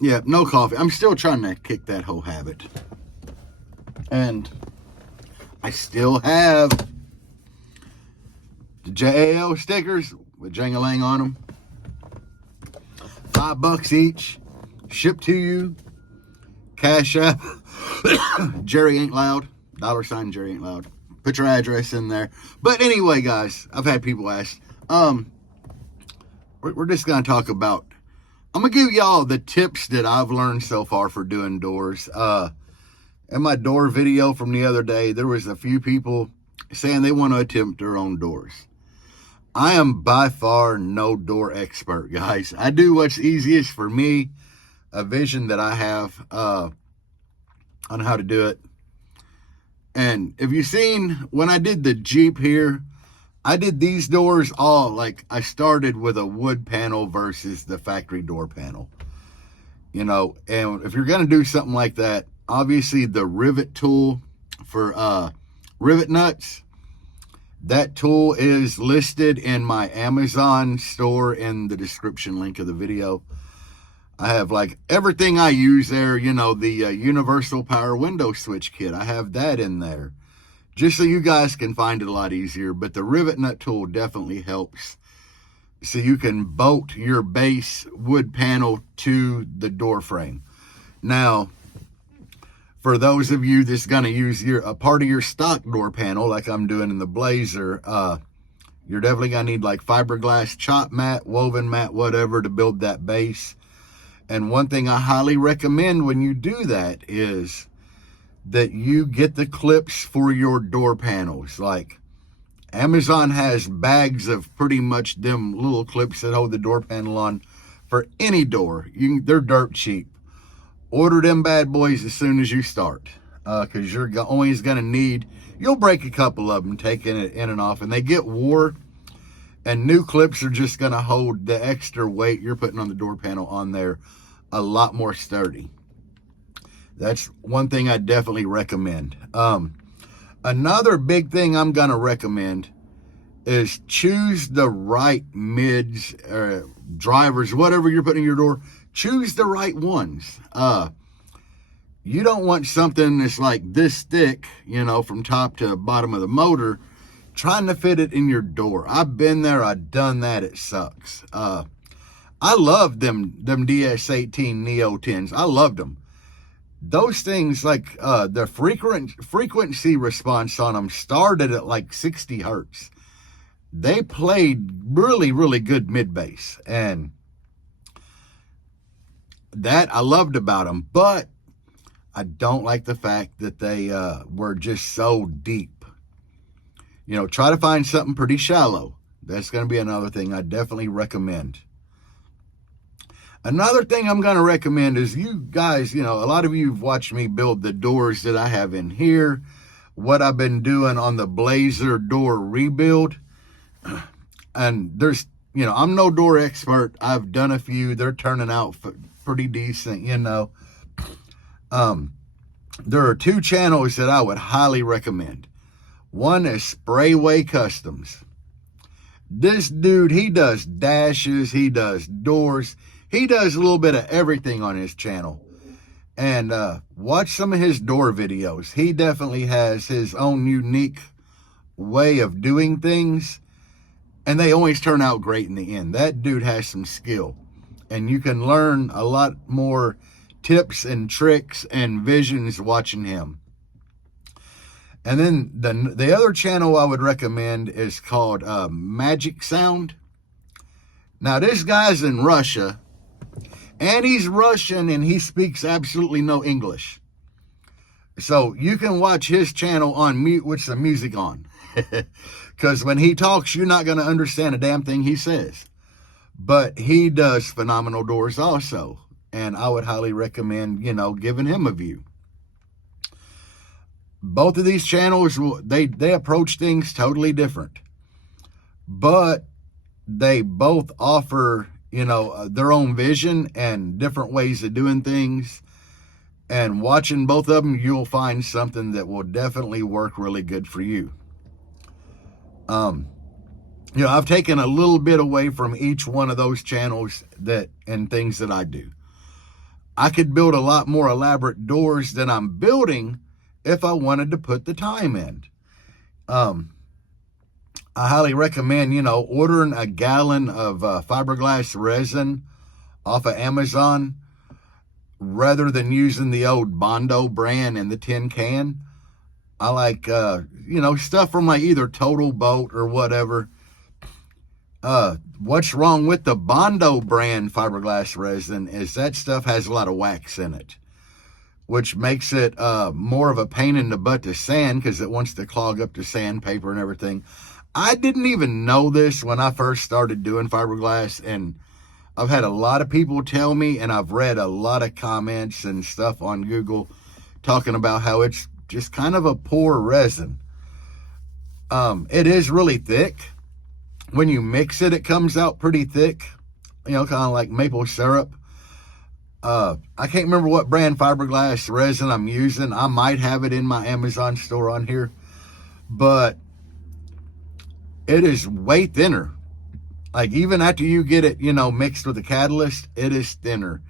Yeah, no coffee. I'm still trying to kick that whole habit. And I still have the JAL stickers with Jangalang on them. $5 each. Shipped to you. Cash App. Jerry Ain't Loud. $ Jerry Ain't Loud. Put your address in there. But anyway, guys, I've had people ask. We're just going to talk about, I'm going to give y'all the tips that I've learned so far for doing doors. In my door video from the other day, there was a few people saying they want to attempt their own doors. I am by far no door expert, guys. I do what's easiest for me, a vision that I have on how to do it. And if you've seen, when I did the Jeep here, I did these doors all, like, I started with a wood panel versus the factory door panel. You know, and if you're going to do something like that, obviously the rivet tool for rivet nuts, that tool is listed in my Amazon store in the description link of the video. I have like everything I use there, you know, the universal power window switch kit. I have that in there just so you guys can find it a lot easier. But the rivet nut tool definitely helps so you can bolt your base wood panel to the door frame. Now, for those of you that's going to use a part of your stock door panel, like I'm doing in the Blazer, you're definitely going to need like fiberglass chop mat, woven mat, whatever to build that base. And one thing I highly recommend when you do that is that you get the clips for your door panels. Like Amazon has bags of pretty much them little clips that hold the door panel on for any door. They're dirt cheap. Order them bad boys as soon as you start, because you're always going to need, you'll break a couple of them taking it in and off, and they get wore, and new clips are just going to hold the extra weight you're putting on the door panel on there a lot more sturdy. That's one thing I definitely recommend. Another big thing I'm going to recommend is choose the right mids, drivers, whatever you're putting in your door. Choose the right ones. You don't want something that's like this thick, you know, from top to bottom of the motor, trying to fit it in your door. I've been there. I've done that. It sucks. I love them DS18 Neo 10s. I loved them. Those things, like the frequency response on them started at like 60 hertz. They played really, really good mid bass, and that I loved about them. But I don't like the fact that they were just so deep. You know, try to find something pretty shallow. That's going to be another thing I definitely recommend. Another thing I'm going to recommend is you guys, you know, a lot of you have watched me build the doors that I have in here, what I've been doing on the Blazer door rebuild. And there's, you know, I'm no door expert. I've done a few. They're turning out pretty decent, you know. There are two channels that I would highly recommend. One is Sprayway Customs. This dude, he does dashes, he does doors, he does a little bit of everything on his channel. And watch some of his door videos. He definitely has his own unique way of doing things, and they always turn out great in the end. That dude has some skill, and you can learn a lot more tips and tricks and visions watching him. And then the other channel I would recommend is called Magic Sound. Now, this guy's in Russia, and he's Russian, and he speaks absolutely no English. So you can watch his channel on mute with some music on. Because when he talks, you're not going to understand a damn thing he says. But he does phenomenal doors also. And I would highly recommend, you know, giving him a view. Both of these channels, they approach things totally different. But they both offer, you know, their own vision and different ways of doing things. And watching both of them, you'll find something that will definitely work really good for you. You know, I've taken a little bit away from each one of those channels and things that I do. I could build a lot more elaborate doors than I'm building if I wanted to put the time in. I highly recommend, ordering a gallon of fiberglass resin off of Amazon rather than using the old Bondo brand in the tin can. I like, stuff from like either Total Boat or whatever. What's wrong with the Bondo brand fiberglass resin is that stuff has a lot of wax in it, which makes it more of a pain in the butt to sand because it wants to clog up the sandpaper and everything. I didn't even know this when I first started doing fiberglass, and I've had a lot of people tell me, and I've read a lot of comments and stuff on Google talking about how it's just kind of a poor resin. It is really thick. When you mix it, it comes out pretty thick, kind of like maple syrup. I can't remember what brand fiberglass resin I'm using. I might have it in my Amazon store on here, but it is way thinner. Like even after you get it, mixed with the catalyst, it is thinner.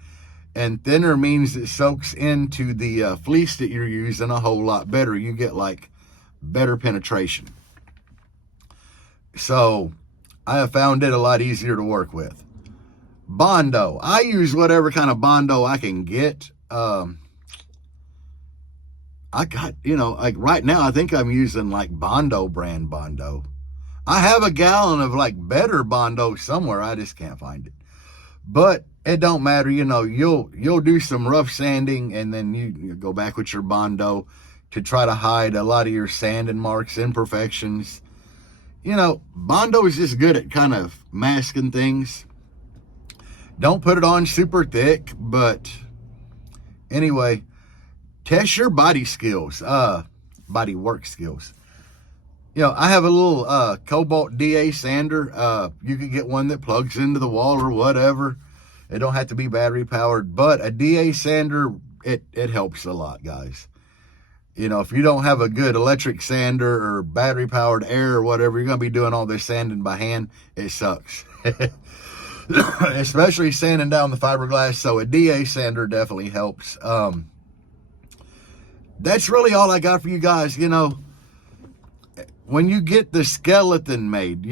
And thinner means it soaks into the fleece that you're using a whole lot better. You get like better penetration. So I have found it a lot easier to work with. Bondo. I use whatever kind of Bondo I can get. I got, like right now, I think I'm using like Bondo brand Bondo. I have a gallon of like better Bondo somewhere. I just can't find it. But it don't matter. You'll do some rough sanding and then you go back with your Bondo to try to hide a lot of your sanding marks, imperfections. Bondo is just good at kind of masking things. Don't put it on super thick, but anyway, test your body skills, body work skills. I have a little Cobalt DA sander. You can get one that plugs into the wall or whatever. It don't have to be battery powered, but a DA sander, it helps a lot, guys. If you don't have a good electric sander or battery powered air or whatever, you're going to be doing all this sanding by hand. It sucks. Especially sanding down the fiberglass. So a DA sander definitely helps. That's really all I got for you guys. When you get the skeleton made,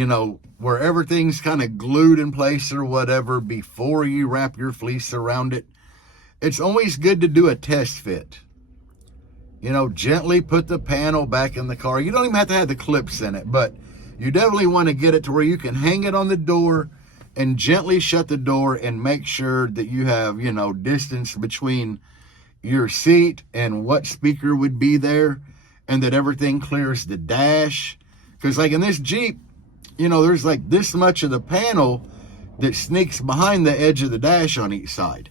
where everything's kind of glued in place or whatever before you wrap your fleece around it, it's always good to do a test fit. Gently put the panel back in the car. You don't even have to have the clips in it, but you definitely want to get it to where you can hang it on the door and gently shut the door and make sure that you have, distance between your seat and what speaker would be there, and that everything clears the dash. Because like in this Jeep, there's like this much of the panel that sneaks behind the edge of the dash on each side.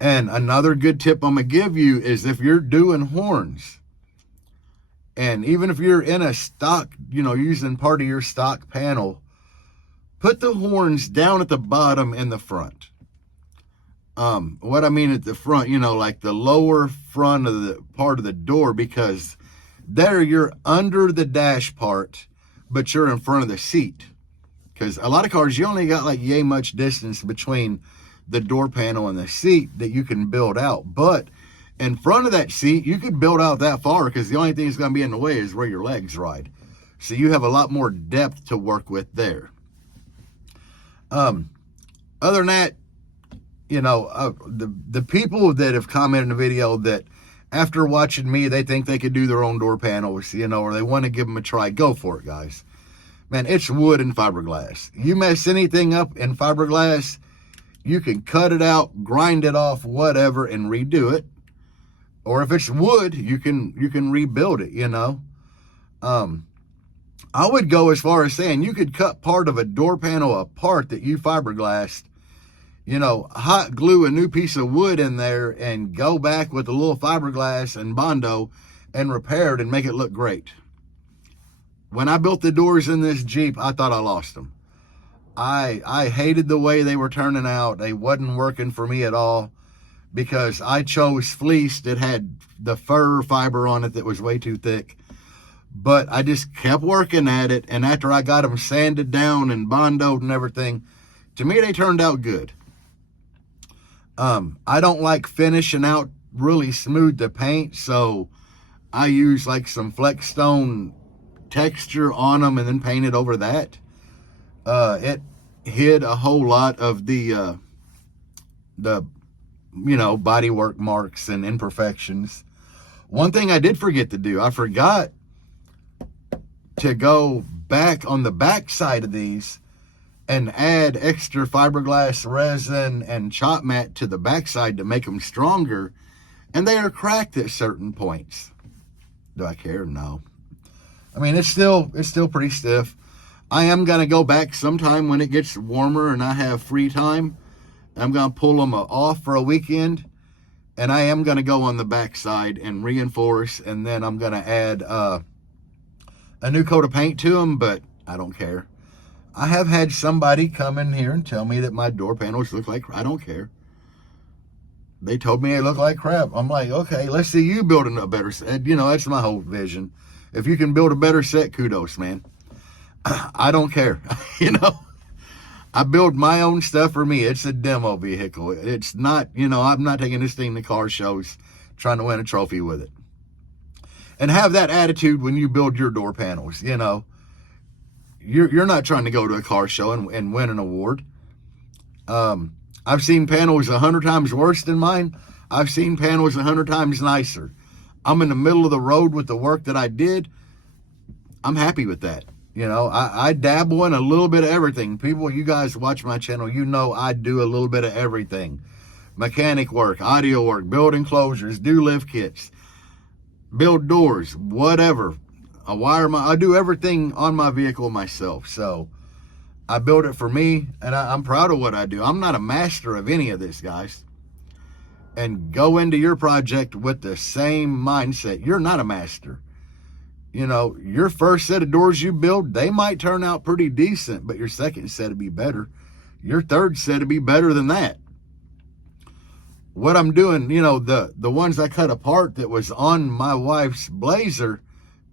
And another good tip I'm going to give you is if you're doing horns, and even if you're in a stock, using part of your stock panel, put the horns down at the bottom in the front. What I mean at the front, like the lower front of the part of the door, because there you're under the dash part, but you're in front of the seat. Because a lot of cars, you only got like yay much distance between the door panel and the seat that you can build out. But in front of that seat, you could build out that far because the only thing that's going to be in the way is where your legs ride. So you have a lot more depth to work with there. Other than that, the people that have commented in the video that after watching me, they think they could do their own door panels, or they want to give them a try, go for it, guys. Man, it's wood and fiberglass. You mess anything up in fiberglass, you can cut it out, grind it off, whatever, and redo it. Or if it's wood, you can rebuild it, I would go as far as saying you could cut part of a door panel apart that you fiberglassed, hot glue a new piece of wood in there and go back with a little fiberglass and Bondo and repair it and make it look great. When I built the doors in this Jeep, I thought I lost them. I hated the way they were turning out. They wasn't working for me at all because I chose fleece that had the fur fiber on it that was way too thick. But I just kept working at it, and after I got them sanded down and bondoed and everything, to me they turned out good. I don't like finishing out really smooth the paint, so I use like some Flexstone texture on them and then paint it over that. It hid a whole lot of the bodywork marks and imperfections. One thing I did forget to do, I forgot to go back on the back side of these and add extra fiberglass resin and chop mat to the backside to make them stronger, and they are cracked at certain points. Do I care? No. I mean, it's still pretty stiff. I am gonna go back sometime when it gets warmer and I have free time. I'm gonna pull them off for a weekend, and I am gonna go on the backside and reinforce, and then I'm gonna add a new coat of paint to them, but I don't care. I have had somebody come in here and tell me that my door panels look like, I don't care. They told me they look like crap. I'm like, okay, let's see you building a better set. That's my whole vision. If you can build a better set, kudos, man. I don't care. I build my own stuff for me. It's a demo vehicle. It's not, I'm not taking this thing to car shows trying to win a trophy with it. And have that attitude when you build your door panels. You're not trying to go to a car show and win an award. I've seen panels 100 times worse than mine. I've seen panels 100 times nicer. I'm in the middle of the road with the work that I did. I'm happy with that. I dabble in a little bit of everything. People, you guys watch my channel, I do a little bit of everything. Mechanic work, audio work, build enclosures, do lift kits, build doors, whatever. I do everything on my vehicle myself. So I build it for me, and I'm proud of what I do. I'm not a master of any of this, guys. And go into your project with the same mindset. You're not a master. Your first set of doors you build, they might turn out pretty decent, but your second set will be better. Your third set will be better than that. What I'm doing, the ones I cut apart that was on my wife's Blazer,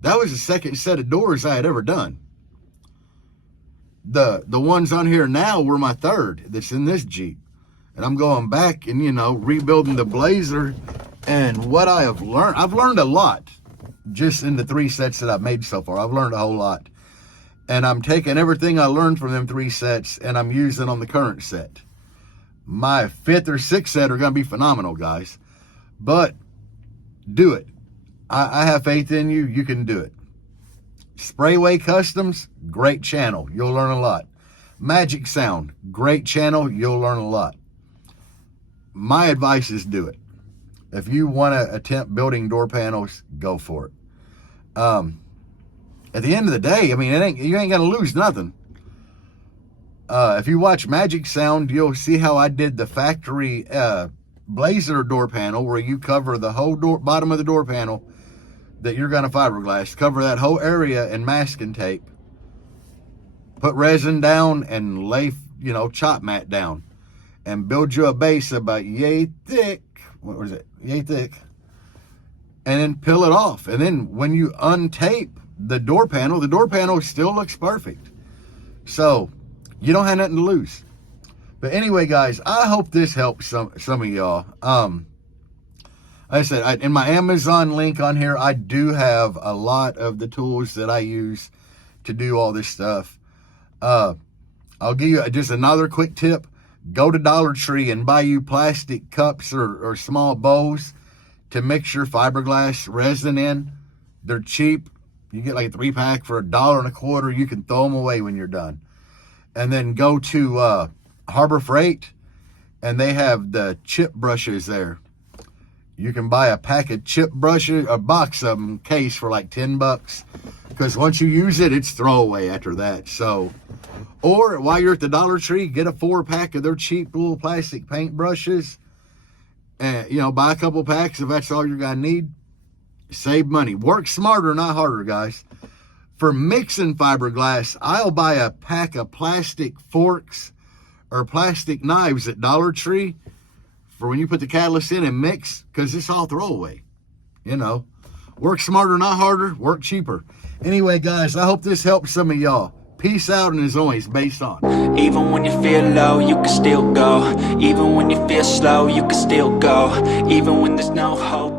that was the second set of doors I had ever done. The ones on here now were my third that's in this Jeep. And I'm going back and, rebuilding the Blazer. And what I've learned a lot just in the 3 sets that I've made so far. I've learned a whole lot. And I'm taking everything I learned from them 3 sets and I'm using on the current set. My 5th or 6th set are going to be phenomenal, guys. But do it. I have faith in you. You can do it. Sprayway Customs, great channel. You'll learn a lot. Magic Sound, great channel. You'll learn a lot. My advice is do it. If you want to attempt building door panels, go for it. At the end of the day, I mean, you ain't going to lose nothing. If you watch Magic Sound, you'll see how I did the factory Blazer door panel, where you cover the whole bottom of the door panel that you're going to fiberglass, cover that whole area in masking tape, put resin down and lay, chop mat down, and build you a base about yay thick. What was it? Yay thick. And then peel it off. And then when you untape the door panel still looks perfect. So you don't have nothing to lose. But anyway, guys, I hope this helps some of y'all. Like I said, in my Amazon link on here, I do have a lot of the tools that I use to do all this stuff. I'll give you just another quick tip. Go to Dollar Tree and buy you plastic cups or small bowls to mix your fiberglass resin in. They're cheap. You get like a 3-pack for $1.25. You can throw them away when you're done. And then go to Harbor Freight, and they have the chip brushes there. You can buy a pack of chip brushes, a box of them, case for like $10. Because once you use it, it's throwaway after that. So, or while you're at the Dollar Tree, get a 4-pack of their cheap little plastic paint brushes. And, buy a couple packs if that's all you're going to need. Save money. Work smarter, not harder, guys. For mixing fiberglass, I'll buy a pack of plastic forks or plastic knives at Dollar Tree for when you put the catalyst in and mix, because it's all throwaway. Work smarter, not harder. Work cheaper. Anyway, guys, I hope this helps some of y'all. Peace out, and as always, based on. Even when you feel low, you can still go. Even when you feel slow, you can still go. Even when there's no hope.